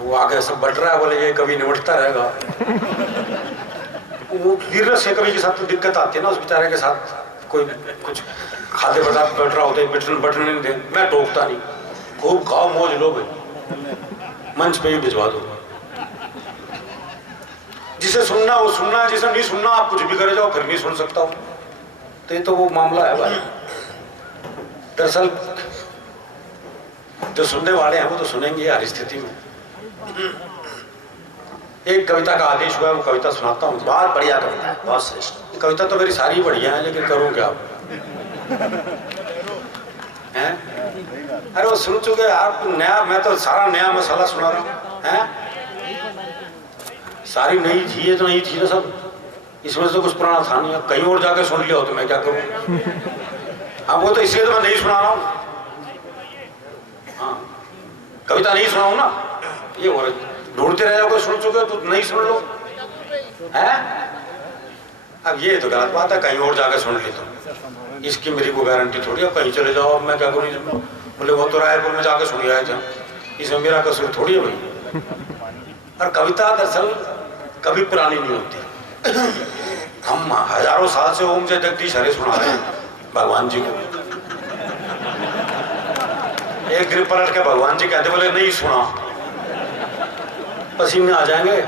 वो आगे सब बट रहा है, बोले ये कभी निपटता रहेगा। वो वीर से कभी के साथ तो दिक्कत आती है ना, उस बेचारे के साथ कोई कुछ खाद्य पदार्थ बैठ रहा होता है, बटन नहीं दे, मैं टोकता नहीं, खूब खाओ मौज लो भाई, मंच पे ही भिजवा दो। जिसे सुनना वो सुनना, जिसे नहीं सुनना आप कुछ भी करे जाओ, फिर नहीं सुन सकता हूं। तो ये तो वो मामला है भाई। दरअसल जो सुनने वाले हैं वो तो सुनेंगे हर स्थिति में। एक कविता का आदेश हुआ है, वो कविता सुनाता हूँ। बहुत बढ़िया कविता है, बहुत श्रेष्ठ। कविता तो मेरी सारी बढ़िया है, लेकिन करूँ क्या हैं? अरे वो सुन चुके आप नया, मैं तो सारा नया मसाला सुना रहा हूँ हैं? सारी नई थी, ये तो नहीं थी ना सब, इसमें तो कुछ पुराना था नहीं। अब कहीं और जाके सुन लिया हो तो मैं क्या करूँ? हाँ वो तो इसलिए तो मैं नहीं सुना रहा हूँ। हाँ कविता नहीं सुनाऊँ ना, ये हो ढूंढते रह जाओगे, सुन चुके हो तो नहीं सुन लो हैं? अब ये तो गलत बात है, कहीं और जाके सुन ली तो इसकी मेरी कोई गारंटी थोड़ी है। कहीं चले जाओ, अब मैं क्या करूँ? बोले वो तो रायपुर में जाके सुन आया था, इसमें मेरा कसूर थोड़ी है भाई। और कविता दरअसल कभी पुरानी नहीं होती। हम हजारों साल से ओम जय जगदीश हरे सुना रहे हैं भगवान जी को। एक दिन पलट के भगवान जी कहते, बोले नहीं सुना, पसीने आ जाएंगे।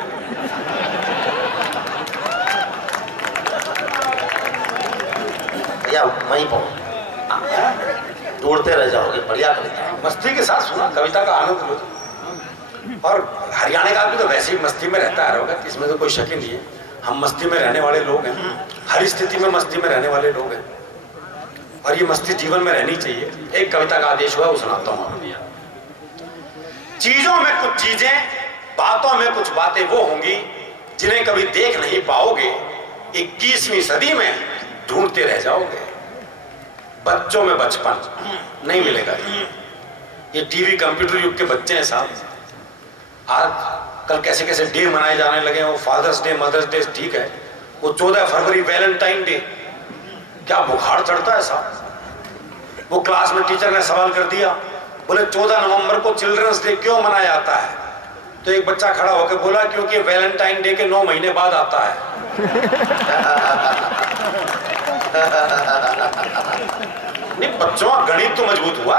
भैया वहीं पहुंच, ढूंढते रह जाओगे। बढ़िया कविता, मस्ती के साथ सुना, कविता का आनंद लो। और हरियाणा का भी तो वैसे ही मस्ती में रहता है, इसमें तो कोई शक ही नहीं है। हम मस्ती में रहने वाले लोग हैं, हर स्थिति में मस्ती में रहने वाले लोग हैं, और ये मस्ती जीवन में रहनी चाहिए। एक कविता का आदेश हुआ, वो सुनाता हूँ। चीजों में कुछ चीजें, बातों में कुछ बातें वो होंगी जिन्हें कभी देख नहीं पाओगे, 21वीं सदी में ढूंढते रह जाओगे। बच्चों में बचपन नहीं मिलेगा। ये टीवी कंप्यूटर युग के बच्चे हैं साहब। आज कल कैसे कैसे डे मनाए जाने लगे हैं, वो फादर्स डे, मदर्स डे ठीक है, वो 14 फरवरी वैलेंटाइन डे, क्या बुखार चढ़ता है साहब। वो क्लास में टीचर ने सवाल कर दिया, बोले 14 नवंबर को चिल्ड्रंस डे क्यों मनाया जाता है? तो एक बच्चा खड़ा होकर बोला, क्योंकि वैलेंटाइन डे के 9 महीने बाद आता है। नहीं, बच्चों का गणित तो मजबूत हुआ।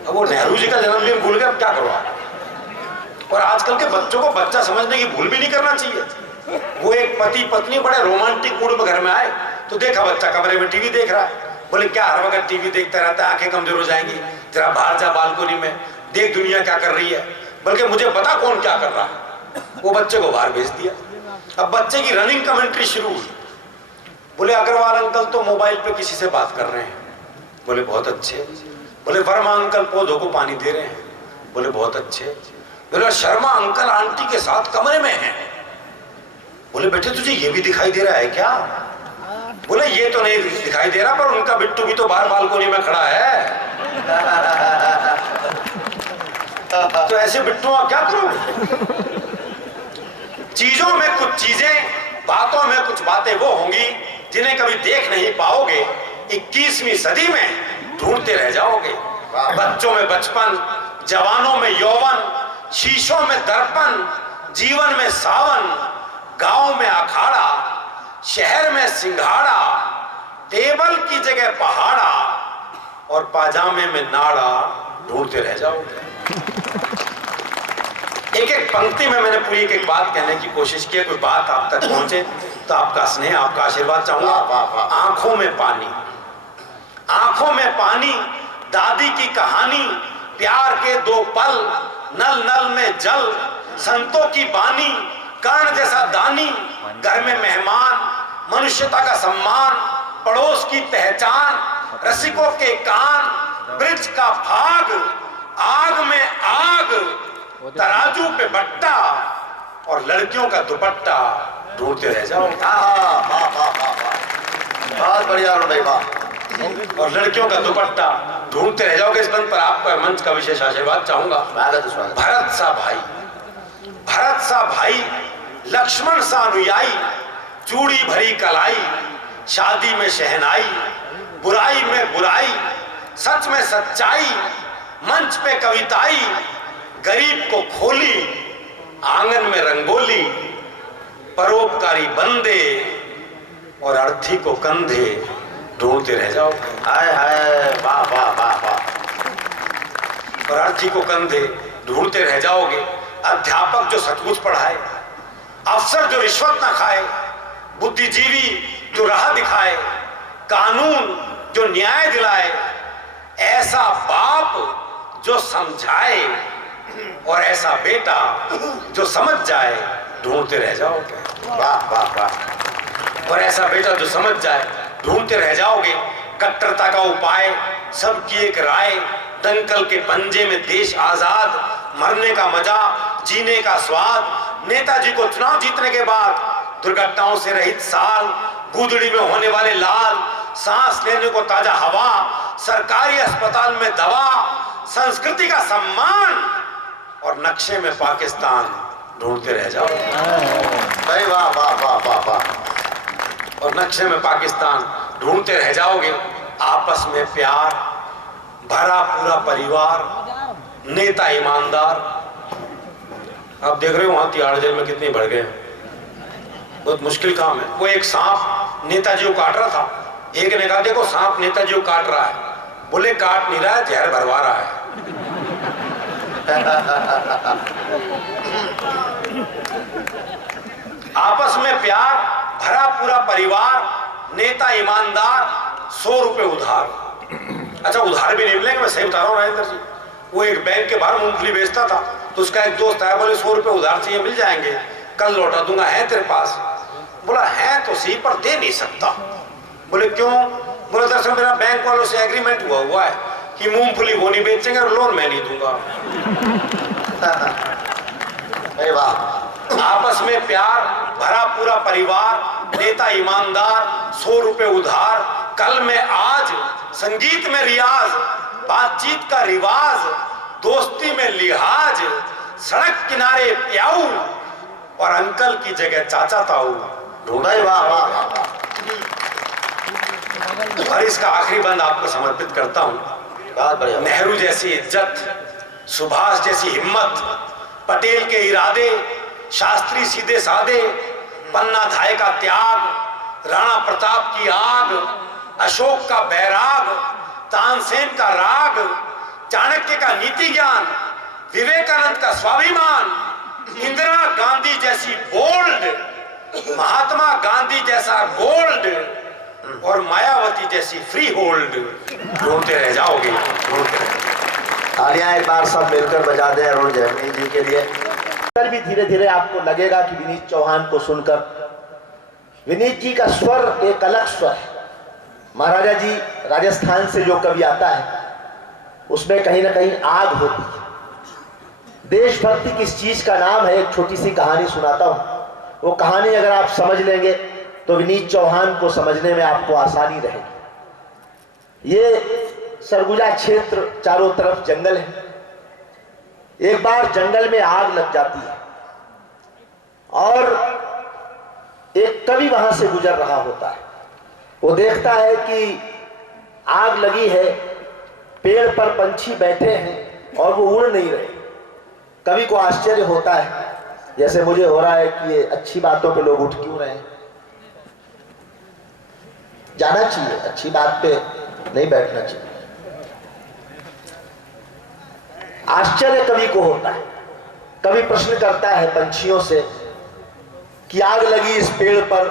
अब वो नेहरू जी का जन्मदिन भूल गए, अब क्या करो आप? और आजकल के बच्चों को बच्चा समझने की भूल भी नहीं करना चाहिए। वो एक पति पत्नी बड़े रोमांटिक मूड में घर में आए, तो देखा बच्चा कमरे में टीवी देख रहा है। बोले क्या हर वक्त टीवी देखता रहता है, आंखें कमजोर हो जाएंगी, जरा बाहर जा बालकोनी में देख दुनिया क्या कर रही है, बल्कि मुझे पता कौन क्या कर रहा है। वो बच्चे को बाहर भेज दिया। अब बच्चे की रनिंग कमेंट्री शुरू हुई। बोले अग्रवाल अंकल तो मोबाइल पे किसी से बात कर रहे हैं। बोले बहुत अच्छे। बोले वर्मा अंकल पौधों को पानी दे रहे हैं। बोले बहुत अच्छे। बोले शर्मा अंकल आंटी के साथ कमरे में हैं। बोले बेटे तुझे ये भी दिखाई दे रहा है क्या? बोले ये तो नहीं दिखाई दे रहा, पर उनका बिट्टू भी तो बाहर बालकोनी में खड़ा है। तो ऐसे बिट्टू आप क्या करोगे? चीजों में कुछ चीजें, बातों में कुछ बातें वो होंगी जिन्हें कभी देख नहीं पाओगे, 21वीं सदी में ढूंढते रह जाओगे। बच्चों में बचपन, जवानों में यौवन, शीशों में दर्पण, जीवन में सावन, गांव में अखाड़ा, शहर में सिंघाड़ा, टेबल की जगह पहाड़ा और पाजामे में नाड़ा, ढूंढते रह जाओगे। एक एक पंक्ति में मैंने पूरी एक एक बात कहने की कोशिश की। कोई बात आप तक पहुंचे तो आपका स्नेह, आपका आशीर्वाद चाहूंगा। आंखों में पानी, आंखों में पानी, दादी की कहानी, प्यार के 2 पल, नल नल में जल, संतों की बानी, कर्ण जैसा दानी, घर में मेहमान, मनुष्यता का सम्मान, पड़ोस की पहचान, रसिकों के कान, ब्रिज का भाग, आग में आग, तराजू पे बट्टा और लड़कियों का दुपट्टा, ढूंढते रह जाओ। बहुत बढ़िया भाई, वाह। और लड़कियों का दुपट्टा ढूंढते रह जाओगे। इस मंच पर आपका मंच का विशेष आशीर्वाद चाहूंगा। भरत सा भाई, भरत सा भाई, लक्ष्मण सा अनुयायी, चूड़ी भरी कलाई, शादी में शहनाई, बुराई में बुराई, सच में सच्चाई, मंच पे कविताई, गरीब को खोली, आंगन में रंगोली, परोपकारी बंदे और अर्थी को कंधे ढूंढते रह जाओ। हाय हाय, वाह वाह वाह वाह। और अर्थी को कंधे ढूंढते रह जाओगे। अध्यापक जो सचमुच पढ़ाए, अफसर जो रिश्वत ना खाए, बुद्धिजीवी जो राह दिखाए, कानून जो न्याय दिलाए, ऐसा बाप जो समझाए और ऐसा बेटा जो समझ जाए, ढूंढते रह जाओगे। वाह वाह वाह। और ऐसा बेटा जो समझ जाए, ढूंढते रह जाओगे। कट्टरता का उपाय, सबकी एक राय, दंगल के पंजे में देश आजाद, मरने का मजा, जीने का स्वाद। नेताजी को चुनाव जीतने के बाद दुर्घटनाओं से रहित साल, गूदड़ी में होने वाले लाल, सांस लेने को ताजा हवा, सरकारी अस्पताल में दवा, संस्कृति का सम्मान और नक्शे में पाकिस्तान ढूंढते रह जाओ। भाई वाह वाह वाह वाह वाह। और नक्शे में पाकिस्तान ढूंढते रह जाओगे। आपस में प्यार, भरा पूरा परिवार, नेता ईमानदार। आप देख रहे हो वहां तिहाड़ जेल में कितने बढ़ गए, बहुत मुश्किल काम है। वो एक सांप नेताजी को काट रहा था, एक ने कहा देखो सांप नेताजी को काट रहा है, बोले काट नहीं रहा है, जहर भरवा रहा है। आपस में प्यार, भरा पूरा परिवार, नेता ईमानदार, 100 रुपए उधार। अच्छा उधार भी नहीं मिलेंगे, मैं सही बता रहा हूँ राजेंद्र जी। वो एक बैंक के बाहर मूंगफली बेचता था, तो उसका एक दोस्त आया, बोले 100 रुपए उधार चाहिए, मिल जाएंगे, कल लौटा दूंगा, है तेरे पास? बोला है तो सही पर दे नहीं सकता। बोले क्यों? बोले दरअसल मेरा बैंक वालों से एग्रीमेंट हुआ है कि मूंगफली वो नहीं बेचेंगे और लोन मैं नहीं दूंगा। अरे वाह। आपस में प्यार, भरा पूरा परिवार, नेता ईमानदार, 100 रुपए उधार, कल में आज, संगीत में रियाज, बातचीत का रिवाज, दोस्ती में लिहाज, सड़क किनारे प्याऊ और अंकल की जगह चाचा ताऊ। भाई वाह वाह वाह। और इसका आखिरी बंद आपको समर्पित करता हूं। बहुत बढ़िया। नेहरू जैसी इज्जत, सुभाष जैसी हिम्मत, पटेल के इरादे, शास्त्री सीधे साधे, पन्ना धाय का त्याग, राणा प्रताप की आग, अशोक का बैराग, तानसेन का राग, चाणक्य का नीति ज्ञान, विवेकानंद का स्वाभिमान, इंदिरा गांधी जैसी बोल्ड, महात्मा गांधी जैसा गोल्ड और मायावती जैसी फ्री होल्ड। ढूंढते रह जाओगे, ढूंढते रह। तालियां एक बार सब मिलकर बजा दें अरुण जैमिनी जी के लिए। कल भी धीरे धीरे आपको लगेगा कि विनीत चौहान को सुनकर विनीत जी का स्वर एक अलग स्वर है। महाराजा जी राजस्थान से जो कवि आता है उसमें कहीं ना कहीं आग होती है। देशभक्ति किस चीज का नाम है, एक छोटी सी कहानी सुनाता हूं। वो कहानी अगर आप समझ लेंगे तो विनीत चौहान को समझने में आपको आसानी रहेगी। ये सरगुजा क्षेत्र चारों तरफ जंगल है। एक बार जंगल में आग लग जाती है और एक कवि वहां से गुजर रहा होता है। वो देखता है कि आग लगी है, पेड़ पर पंछी बैठे हैं और वो उड़ नहीं रहे। कवि को आश्चर्य होता है, जैसे मुझे हो रहा है कि ये अच्छी बातों पे लोग उठ क्यों रहे हैं। जाना चाहिए, अच्छी बात पे नहीं बैठना चाहिए। आश्चर्य कवि को होता है। कवि प्रश्न करता है पंछियों से कि आग लगी इस पेड़ पर,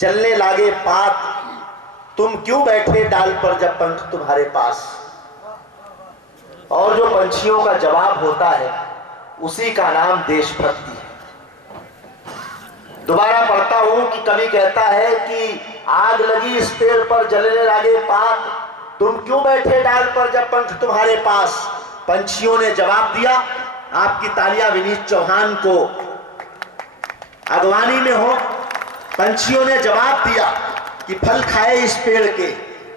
जलने लागे पात, तुम क्यों बैठे डाल पर जब पंख तुम्हारे पास। और जो पंछियों का जवाब होता है उसी का नाम देशभक्ति है। दोबारा पढ़ता हूं कि कवि कहता है कि आग लगी इस पेड़ पर, जलने लागे पात, तुम क्यों बैठे डाल पर जब पंख तुम्हारे पास। पंछियों ने जवाब दिया। आपकी तालियां विनीत चौहान को अगवानी में हो। पंछियों ने जवाब दिया कि फल खाए इस पेड़ के,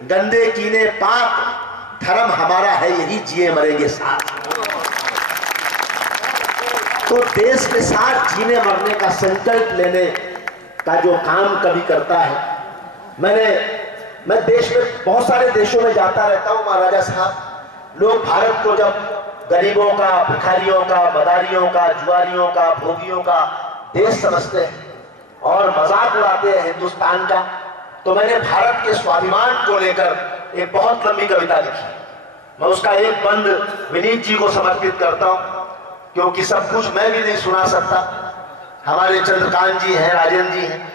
गंदे कीने पात, धर्म हमारा है यही जिए मरेंगे साथ। तो देश के साथ जीने मरने का संकल्प लेने का जो काम कवि करता है। मैं देश में बहुत सारे देशों में जाता रहता हूं महाराजा साहब। लोग भारत को जब गरीबों का, भिखारियों का, मदारियों का, जुआरियों का, भोगियों का देश समझते हैं और मजाक उड़ाते हैं हिंदुस्तान का, तो मैंने भारत के स्वाभिमान को लेकर एक बहुत लंबी कविता लिखी। मैं उसका एक बंद विनीत जी को समर्पित करता हूं, क्योंकि सब कुछ मैं भी नहीं सुना सकता। हमारे चंद्रकांत जी हैं, राजेंद्र जी हैं।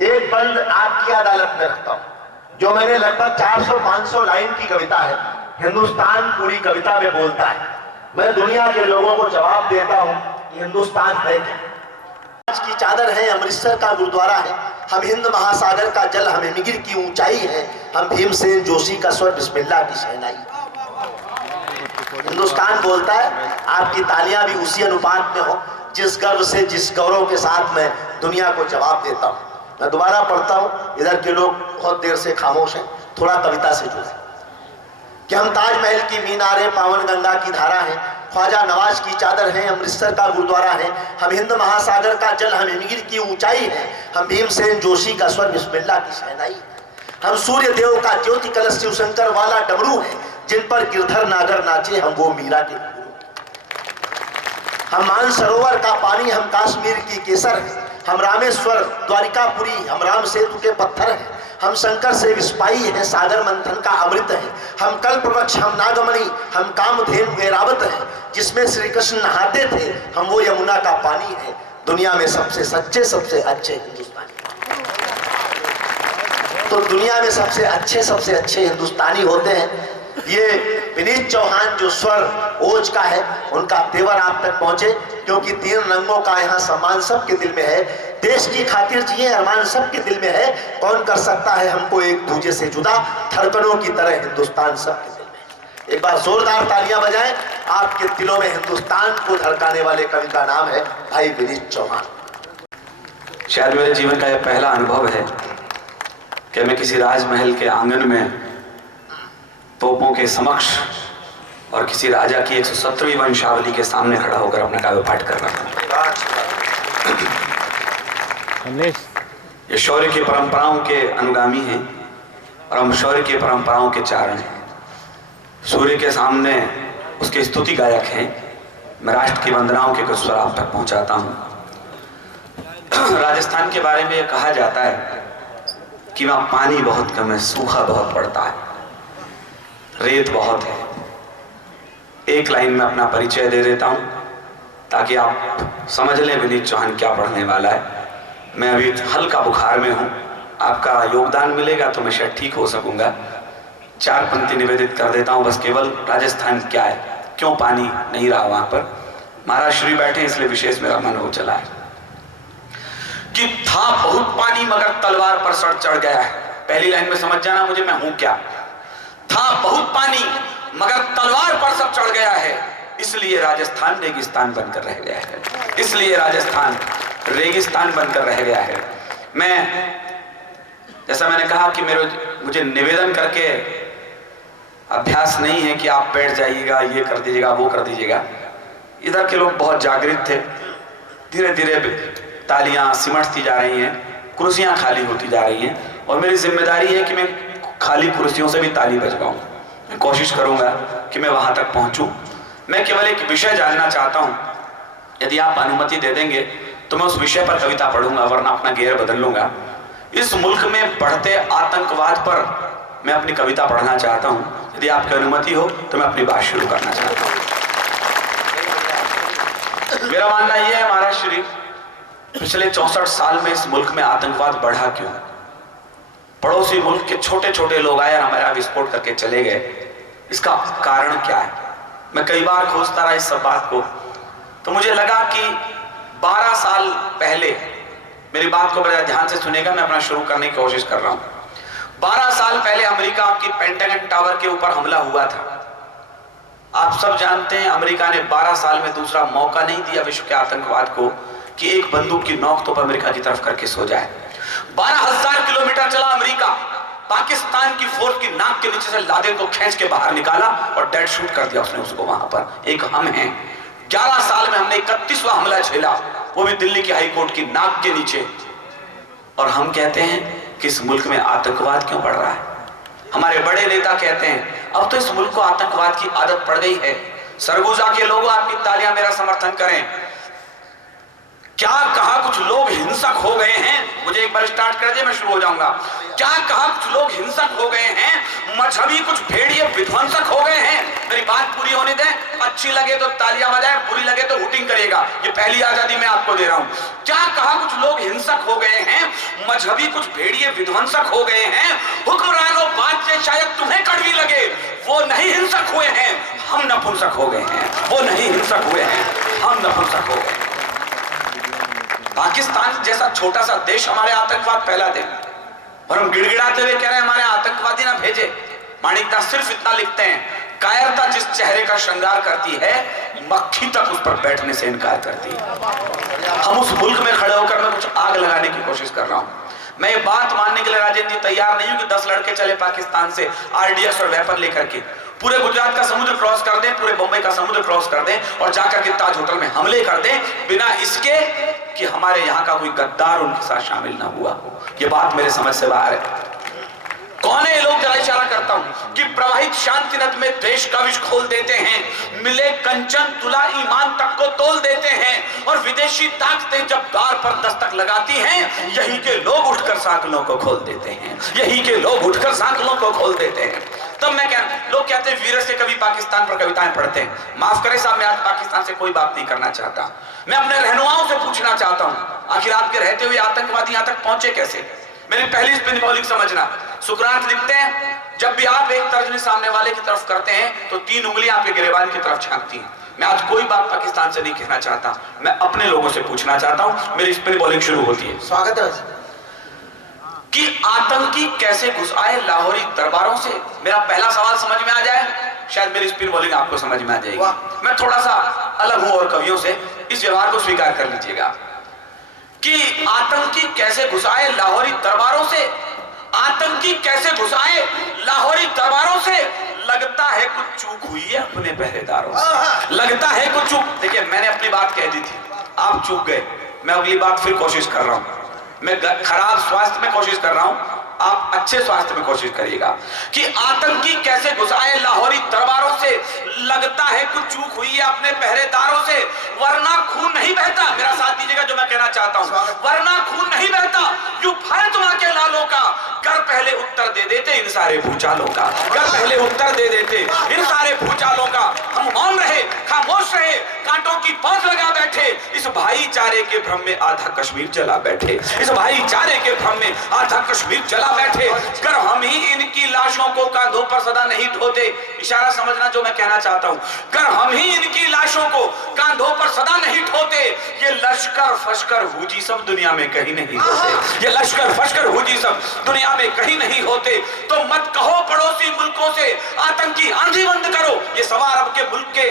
एक बंद आपकी अदालत में रखता हूं, जो मैंने लगभग 400-500 लाइन की कविता है, हिंदुस्तान पूरी कविता में बोलता है। मैं दुनिया के लोगों को जवाब देता हूं कि हिंदुस्तान है क्या। आज की चादर है, अमृतसर का गुरुद्वारा है, हम हिंद महासागर का जल, हम हिमगिर की ऊंचाई है, हम भीमसेन जोशी का स्वर, बिस्मिल्लाह की शहनाई। हिंदुस्तान बोलता है, आपकी तालियां भी उसी अनुपात में हो जिस गर्व से, जिस गौरव के साथ मैं दुनिया को जवाब देता हूं। मैं दोबारा पढ़ता हूं, इधर के लोग बहुत देर से खामोश हैं, थोड़ा कविता से जुड़े। कि हम ताजमहल की मीनारें, पावन गंगा की धारा हैं, ख्वाजा नवाज की चादर है, अमृतसर का गुरुद्वारा है, हम हिंद महासागर का जल, हम हिमगिर की ऊंचाई है, हम भीमसेन जोशी का स्वर, बिस्मिल्लाह की शहनाई। हम सूर्य देव का ज्योति कलश, शिव शंकर वाला डमरू है, जिन पर गिरधर नागर नाचे, हम वो मीरा के गुरु। हम मानसरोवर का पानी, हम कश्मीर की केसर है, हम रामेश्वर द्वारिकापुरी, हम राम सेतु के पत्थर हैं, हम शंकर से विस्पाई हैं, सागर मंथन का अमृत है, हम कल्पवृक्ष, हम नागमणि, हम कामधेनु ऐरावत हैं, जिसमें श्री कृष्ण नहाते थे, हम वो यमुना का पानी है, दुनिया में सबसे सच्चे, सबसे अच्छे हिंदुस्तानी। तो दुनिया में सबसे अच्छे हिंदुस्तानी होते हैं। ये विनीत चौहान जो स्वर ओज का है, उनका तेवर आप तक पहुंचे, क्योंकि 3 रंगों का यहाँ सम्मान सबके दिल में है। देश की खातिर जिए अरमान सबके दिल में है, कौन कर सकता है हमको एक दूजे से जुदा, धड़कनों की तरह हिंदुस्तान सबके दिल में। एक बार जोरदार तालियां बजाएं, आपके दिलों में हिंदुस्तान को धड़काने वाले कवि का नाम है भाई विनीत चौहान। शायद मेरे जीवन का यह पहला अनुभव है कि मैं किसी राजमहल के आंगन में तोपों के समक्ष और किसी राजा की 117वीं वंशावली के सामने खड़ा होकर अपना काव्य पाठ कर रहा था। ये शौर्य की परंपराओं के अनुगामी हैं और हम शौर्य की परंपराओं के चारण हैं। सूर्य के सामने उसके स्तुति गायक हैं। मैं राष्ट्र की वंदनाओं के कुछ स्वर आप तक पहुंचाता हूं। राजस्थान के बारे में कहा जाता है कि वहां पानी बहुत कम है, सूखा बहुत पड़ता है, रेत बहुत है। एक लाइन में अपना परिचय दे देता हूं ताकि आप समझ लें विनीत चौहान क्या पढ़ने वाला है। मैं अभी हल्का बुखार में हूं, आपका योगदान मिलेगा तो मैं शायद ठीक हो सकूंगा। 4 पंक्ति निवेदित कर देता हूं बस, केवल राजस्थान क्या है, क्यों पानी नहीं रहा वहां पर। महाराज श्री बैठे इसलिए विशेष मेरा मन हो चला है कि था बहुत पानी मगर तलवार पर सर चढ़ गया है। पहली लाइन में समझ जाना मुझे मैं हूं क्या। था बहुत पानी मगर तलवार पर सब चढ़ गया है, इसलिए राजस्थान रेगिस्तान बनकर रह गया है, इसलिए राजस्थान रेगिस्तान बनकर रह गया है। मैं जैसा मैंने कहा कि मुझे निवेदन करके अभ्यास नहीं है कि आप बैठ जाइएगा, ये कर दीजिएगा, वो कर दीजिएगा। इधर के लोग बहुत जागृत थे, धीरे धीरे तालियां सिमटती जा रही हैं, कुर्सियां खाली होती जा रही हैं और मेरी जिम्मेदारी है कि मैं खाली कुर्सियों से भी ताली बजवाऊं। मैं कोशिश करूंगा कि मैं वहां तक पहुंचूं। मैं केवल एक विषय जानना चाहता हूं, यदि आप अनुमति दे देंगे तो मैं उस विषय पर कविता पढ़ूंगा, वरना अपना गेयर बदल लूंगा। इस मुल्क में बढ़ते आतंकवाद पर मैं अपनी कविता पढ़ना चाहता हूं। यदि आपकी अनुमति हो तो मैं अपनी बात शुरू करना चाहता हूं। मेरा मानना यह है महाराज श्री, पिछले 64 साल में इस मुल्क में आतंकवाद बढ़ा क्यों? पड़ोसी मुल्क के छोटे छोटे लोग आए और हमारा विस्फोट करके चले गए। इसका कारण क्या है? मैं कई बार खोजता रहा इस सब बात को, तो मुझे लगा कि 12 साल पहले, मेरी बात को बड़ा ध्यान से सुनेगा, मैं अपना शुरू करने की कोशिश कर रहा हूं। 12 साल पहले अमेरिका की पेंटागन टावर के ऊपर हमला हुआ था। आप सब जानते हैं अमेरिका ने 12 साल में दूसरा मौका नहीं दिया विश्व के आतंकवाद को कि एक बंदूक की नोक तो अमेरिका की तरफ करके सो जाए। 12,000 किलोमीटर चला अमेरिका, पाकिस्तान की फोर्स की नाक के नीचे से लादेन को खींच के बाहर निकाला और डेड शूट कर दिया उसने उसको वहां पर। एक हम हैं, 11 साल में हमने 31वां हमला झेला, वो भी दिल्ली की हाईकोर्ट की नाक के नीचे। और हम कहते हैं कि इस मुल्क में आतंकवाद क्यों बढ़ रहा है? हमारे बड़े नेता कहते हैं अब तो इस मुल्क को आतंकवाद की आदत पड़ गई है। सरगुजा के लोगों, आपकी तालियां मेरा समर्थन करें। क्या कहा कुछ लोग हिंसक हो गए हैं? मुझे एक बार स्टार्ट कर दे, मैं शुरू हो जाऊंगा। क्या कहा कुछ लोग हिंसक हो गए हैं, मजहबी कुछ भेड़िए विध्वंसक हो गए हैं। मेरी बात पूरी होने दें, अच्छी लगे तो तालियां बजाए, बुरी लगे तो हुटिंग करेगा। ये पहली आजादी मैं आपको दे रहा हूं। क्या कहा कुछ लोग हिंसक हो गए हैं, मजहबी कुछ भेड़िए विध्वंसक हो गए हैं। हुक्मरानों, बात से शायद तुम्हें कड़वी लगे, वो नहीं हिंसक हुए हैं, हम नपुंसक हो गए हैं। वो नहीं हिंसक हुए हैं, हम नपुंसक हो गए। पाकिस्तान जैसा छोटा सा देश हमारे आतंकवाद फैला दे और हम गिड़गिड़ाते हुए कह रहे हैं हमारे आतंकवादी ना भेजे। माणिकदास सिर्फ इतना लिखते हैं, कायरता जिस चेहरे का श्रृंगार करती है, मक्खी तक उस पर बैठने से इनकार करती है। हम उस मुल्क में खड़े होकर मैं कुछ आग लगाने की कोशिश कर रहा हूं। मैं ये बात मानने के लिए राजेंद्र जी तैयार नहीं हूं कि 10 लड़के चले पाकिस्तान से आरडीएक्स और वेपन लेकर के, पूरे गुजरात का समुद्र क्रॉस कर दें, पूरे बंबई का समुद्र क्रॉस कर दें और जाकर के ताज होटल में हमले कर दें, बिना इसके कि हमारे यहां का कोई गद्दार उनके साथ शामिल ना हुआ हो। ये बात मेरे समझ से बाहर है। कौन है ये लोग? जरा इशारा करता हूं कि प्रवाहित शांति नद में द्वेष का विष खोल देते हैं, मिले कंचन तुला ईमान तक को तोल देते हैं और विदेशी ताकतें जब द्वार पर दस्तक लगाती हैं, यही के लोग उठकर सांकलों को खोल देते हैं। यही के लोग उठकर सांकलों को खोल देते हैं। तब मैं लोग कहते हैं वीर से कभी पाकिस्तान पर कविताएं पढ़ते हैं। माफ करें साहब, मैं आज पाकिस्तान से कोई बात नहीं करना चाहता। मैं अपने रहनुमाओं से पूछना चाहता हूं, आखिर आपके रहते हुए आतंकवादी यहां तक पहुंचे कैसे? मेरी पहली स्पिन बॉलिंग समझना। सुकरात लिखते हैं, जब भी आप एक तर्जनी सामने वाले की तरफ करते हैं तो 3 उंगलियां आपके गिरेबान की तरफ झांकती हैं। मैं आज कोई बात पाकिस्तान से नहीं कहना चाहता, मैं अपने लोगों से पूछना चाहता हूं। मेरी स्पिन बॉलिंग शुरू होती है। स्वागत है कि आतंकी कैसे घुस आए लाहौरी दरबारों से। मेरा पहला सवाल समझ में आ जाए, शायद मेरी स्पिन बॉलिंग आपको समझ में आ जाएगी। मैं थोड़ा सा अलग हूं और कवियों से, इस व्यवहार को स्वीकार कर लीजिएगा कि आतंकी कैसे घुस आए लाहौरी दरबारों से। आतंकी कैसे घुस आए लाहौरी दरबारों से। लगता है कुछ चूक हुई है अपने पहरेदारों से। लगता है कुछ चूक। देखिए, मैंने अपनी बात कह दी थी, आप चूक गए। मैं अगली बात फिर कोशिश कर रहा हूं। मैं खराब स्वास्थ्य में कोशिश कर रहा हूं, आप अच्छे स्वास्थ्य में कोशिश करिएगा कि आतंकी कैसे घुस आए लाहौरी दरबारों से। लगता है कुछ चूक हुई है अपने पहरेदारों से, वरना खून नहीं बहता। मेरा साथ दीजिएगा जो मैं कहना चाहता हूं, वरना खून नहीं बहता यूं भारत मां के लालों का। कर पहले उत्तर दे देते इन सारे भूचालों का, कर पहले उत्तर दे देते इन सारे भूचालों का। हम मौन रहे, खामोश रहे, कांटों की पौध लगा बैठे, इस भाईचारे के भ्रम में आधा कश्मीर जला बैठे। इस भाईचारे के भ्रम में आधा कश्मीर जला बैठे। कर हम ही इनकी लाशों को कांधों पर सदा नहीं ढोते। इशारा समझना जो मैं कहना चाहता हूं। कर हम ही इनकी लाशों को कांधों पर सदा नहीं ढोते। ये लश्कर फश्कर हुजी सब दुनिया में कहीं नहीं होते। ये लश्कर फश्कर हुजी सब दुनिया में कहीं नहीं होते। तो मत कहो पड़ोसी मुल्कों से आतंकी आंधी बंद करो। ये सवा अरब के मुल्क के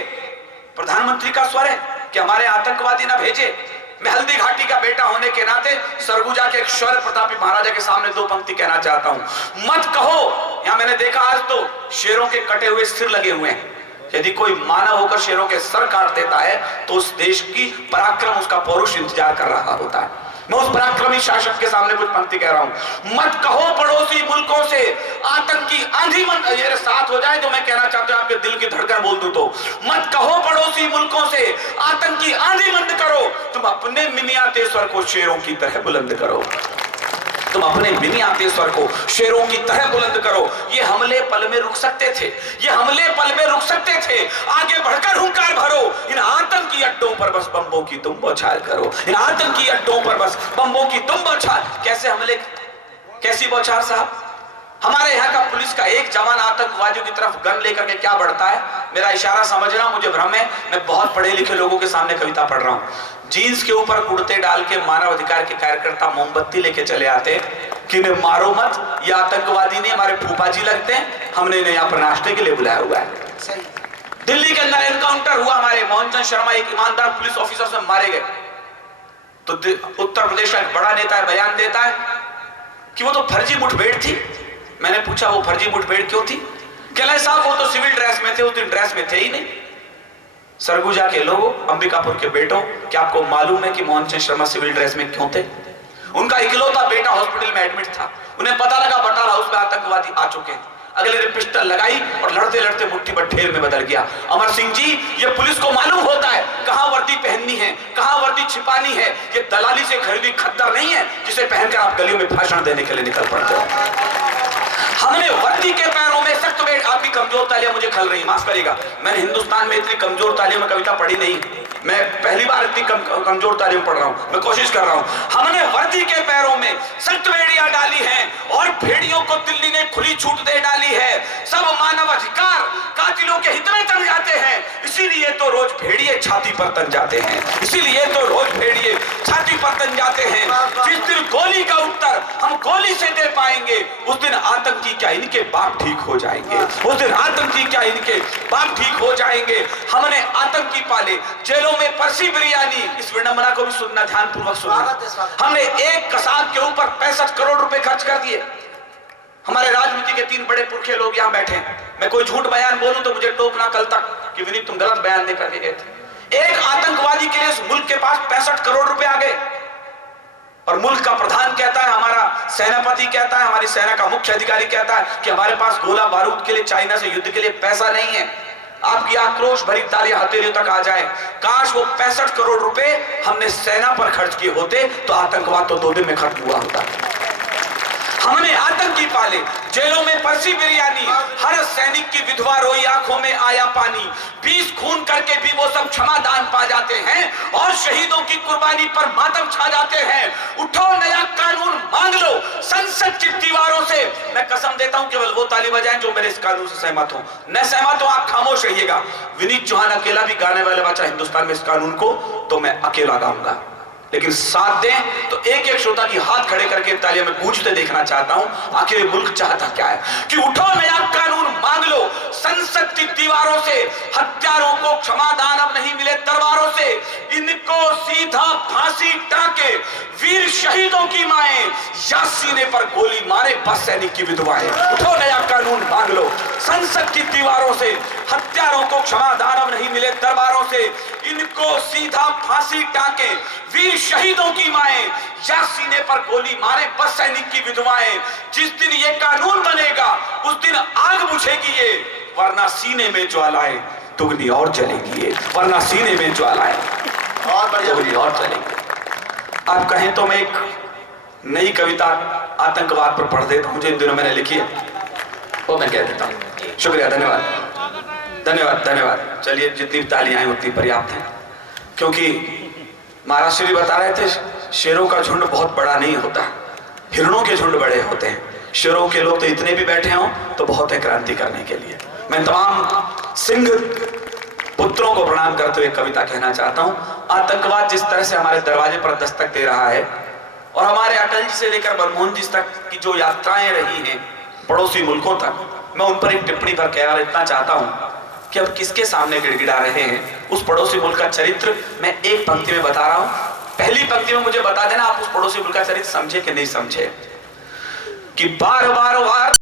प्रधानमंत्री का स्वर है कि हमारे आतंकवादी ना भेजे। मैं हल्दी घाटी का बेटा होने के नाते सरगुजा के एक शौर्य प्रतापी महाराजा के सामने 2 पंक्ति कहना चाहता हूं। मत कहो, यहां मैंने देखा आज तो शेरों के कटे हुए सिर लगे हुए हैं। यदि कोई मानव होकर शेरों के सर काट देता है तो उस देश की पराक्रम, उसका पौरुष इंतजार कर रहा होता है। मैं उस पराक्रमी शासक के सामने कुछ पंक्ति कह रहा हूं। मत कहो पड़ोसी मुल्कों से आतंकी आंधी बंद। ये साथ हो जाए तो मैं कहना चाहता हूं, आपके दिल की धड़कन बोल दूं तो, मत कहो पड़ोसी मुल्कों से आतंकी आंधी बंद करो। तुम अपने मिनियातेश्वर को शेरों की तरह बुलंद करो। तुम अपने मिनियातेश्वर को शेरों की तरह बुलंद करो। ये हमले पल में रुक सकते थे, ये हमले पल में रुक सकते थे। आगे बढ़कर हुंकार भरो। इन आतंकी अड्डों पर बस बम्बों की तुम बौछार करो। इन आतंकी अड्डों पर बस बम्बों की तुम बौछार। कैसे हमले, कैसी बौछार साहब? हमारे यहाँ का पुलिस का एक जवान आतंकवादियों की तरफ गन लेकर के क्या बढ़ता है। मेरा इशारा समझना, मुझे भ्रम है। मैं बहुत पढ़े लिखे लोगों के सामने कविता पढ़ रहा हूँ। जीन्स के ऊपर कुर्ते डाल के मानव अधिकार के कार्यकर्ता मोमबत्ती लेके चले आते कि इन्हें मारो मत, ये आतंकवादी नहीं हमारे फूफा जी लगते हैं, हमने इन्हें यहाँ पर नाश्ते के लिए बुलाया हुआ है। दिल्ली के अंदर एनकाउंटर हुआ, हमारे मोहनचंद शर्मा एक ईमानदार पुलिस ऑफिसर से मारे गए। तो उत्तर प्रदेश का एक बड़ा नेता है, बयान देता है कि वो तो फर्जी मुठभेड़ थी। मैंने पूछा वो फर्जी मुठभेड़ क्यों थी? कहला साहब वो तो सिविल ड्रेस में थे, उस दिन ड्रेस में थे ही नहीं। सरगुजा के लोगों, अंबिकापुर के बेटों, क्या आपको मालूम है कि मोहनचंद शर्मा सिविल ड्रेस में क्यों थे? उनका इकलौता बेटा हॉस्पिटल में एडमिट था। उन्हें पता लगा बटाला हाउस में आतंकवादी आ चुके हैं। अगले ने पिस्टल लगाई और लड़ते लड़ते मुट्ठी भर ढेर में बदल गया। अमर सिंह जी, ये पुलिस को मालूम होता है कहां वर्दी पहननी है, कहां वर्दी छिपानी है। ये दलाली से खरीदी खद्दर नहीं है जिसे पहनकर आप गलियों में भाषण देने के लिए निकल पड़ते हो। हमने वर्दी के पैरों में सख्त वेट, आपकी कमजोर तालियां मुझे खल रही, माफ करिएगा, मैंने हिंदुस्तान में इतनी कमजोर तालियों में कविता पढ़ी नहीं, मैं पहली बार इतनी कमजोर तालियों पढ़ रहा हूं, मैं कोशिश कर रहा हूं। हमने वर्दी के पैरों में सख्त बेड़ियां डाली हैं और भेड़ियों को दिल्ली ने खुली छूट दे डाली है। सब मानव अधिकार कातिलों के हित में तन जाते हैं, इसीलिए तो रोज भेड़िए छाती पर तन जाते हैं, इसीलिए तो रोज भेड़िए छाती पर तन जाते हैं। जिस दिन गोली का उत्तर हम गोली से दे पाएंगे, उस दिन आतंकी क्या इनके बाप ठीक हो जाएंगे, उस दिन आतंकी क्या इनके बाप ठीक हो जाएंगे। हमने आतंकी पाले, जेलों में परसी बिरयानी, इस विडंबना को भी सुनना, ध्यानपूर्वक सुनना। हमने एक कसाब के ऊपर 65 करोड़ रुपए खर्च कर दिए। हमारे राजनीति के 3 बड़े पुरखे लोग यहाँ बैठे हैं, मैं कोई झूठ बयान बोलूं तो मुझे टोकना कल तक कि विनीत तुम गलत बयान दे करके गए थे। एक आतंकवादी के लिए इस मुल्क के पास 65 करोड़ रुपए आ गए और मुल्क का प्रधान कहता है, हमारा सेनापति कहता है, हमारी सेना का मुख्य अधिकारी कहता है कि हमारे पास गोला बारूद के लिए, चाइना से युद्ध के लिए पैसा नहीं है। आपकी आक्रोश भरी तालियां हथेलियों तक आ जाए। काश वो 65 करोड़ रुपए हमने सेना पर खर्च किए होते तो आतंकवाद तो 2 दिन में खत्म हुआ होता। हमने आतंकी पाले, जेलों में परसी बिरयानी, हर सैनिक की विधवा रोई आंखों में आया पानी। 20 खून करके भी वो सब क्षमा दान पा जाते हैं और शहीदों की कुर्बानी पर मातम छा जाते हैं। उठो नया कानून मांग लो संसद की दीवारों से। मैं कसम देता हूं केवल वो ताली बजाएं जो मेरे इस कानून से सहमत हो, न सहमत हो आप खामोश रहिएगा। विनीत चौहान अकेला भी गाने वाले बचा हिंदुस्तान में इस कानून को, तो मैं अकेला गाऊंगा, लेकिन साथ दें तो एक एक श्रोता की हाथ खड़े करके तालियां में गूंजते देखना चाहता हूं। आखिर मुल्क चाहता क्या है कि उठो नया कानून मांग लो संसद की दीवारों से। हत्यारों को क्षमादान अब नहीं मिले तलवारों से, इनको सीधा फांसी टाके वीर शहीदों की माएं या सीने पर गोली मारे बस सैनिक की विधवाएं। उठो नया कानून मांग लो संसद की दीवारों से। हत्यारों को क्षमादान अब नहीं मिले तलवारों से, इनको सीधा फांसी टाके वीर शहीदों की माएं या सीने पर गोली मारे बस सैनिक की विधवाएं। जिस दिन ये कानून बनेगा उस दिन आग बुझेगी ये, वरना सीने में ज्वालाएं दुगनी और जलेगी ये, वरना सीने में ज्वालाएं दुगनी और जलेगी। आप कहें तो मैं एक नई कविता आतंकवाद पर पढ़ देता हूं जो इन दिनों मैंने लिखी है, वो मैं कह देता हूं। शुक्रिया, धन्यवाद धन्यवाद धन्यवाद। चलिए जितनी तालियां हैं उतनी पर्याप्त हैं, क्योंकि महाराज श्री बता रहे थे शेरों का झुंड बहुत बड़ा नहीं होता, हिरणों के झुंड बड़े होते हैं। शेरों के लोग तो इतने भी बैठे हों तो बहुत है क्रांति करने के लिए। मैं तमाम सिंह पुत्रों को प्रणाम करते हुए कविता कहना चाहता हूं। आतंकवाद जिस तरह से हमारे दरवाजे पर दस्तक दे रहा है और हमारे अटल जी से लेकर मनमोहन जी तक की जो यात्राएं रही हैं पड़ोसी मुल्कों तक, मैं उन पर एक टिप्पणी पर केवल इतना चाहता हूं कि अब किसके सामने गिड़गिड़ा रहे हैं। उस पड़ोसी मुल्क का चरित्र मैं एक पंक्ति में बता रहा हूं, पहली पंक्ति में मुझे बता देना आप उस पड़ोसी मुल्क का चरित्र समझे कि नहीं समझे। कि बार बार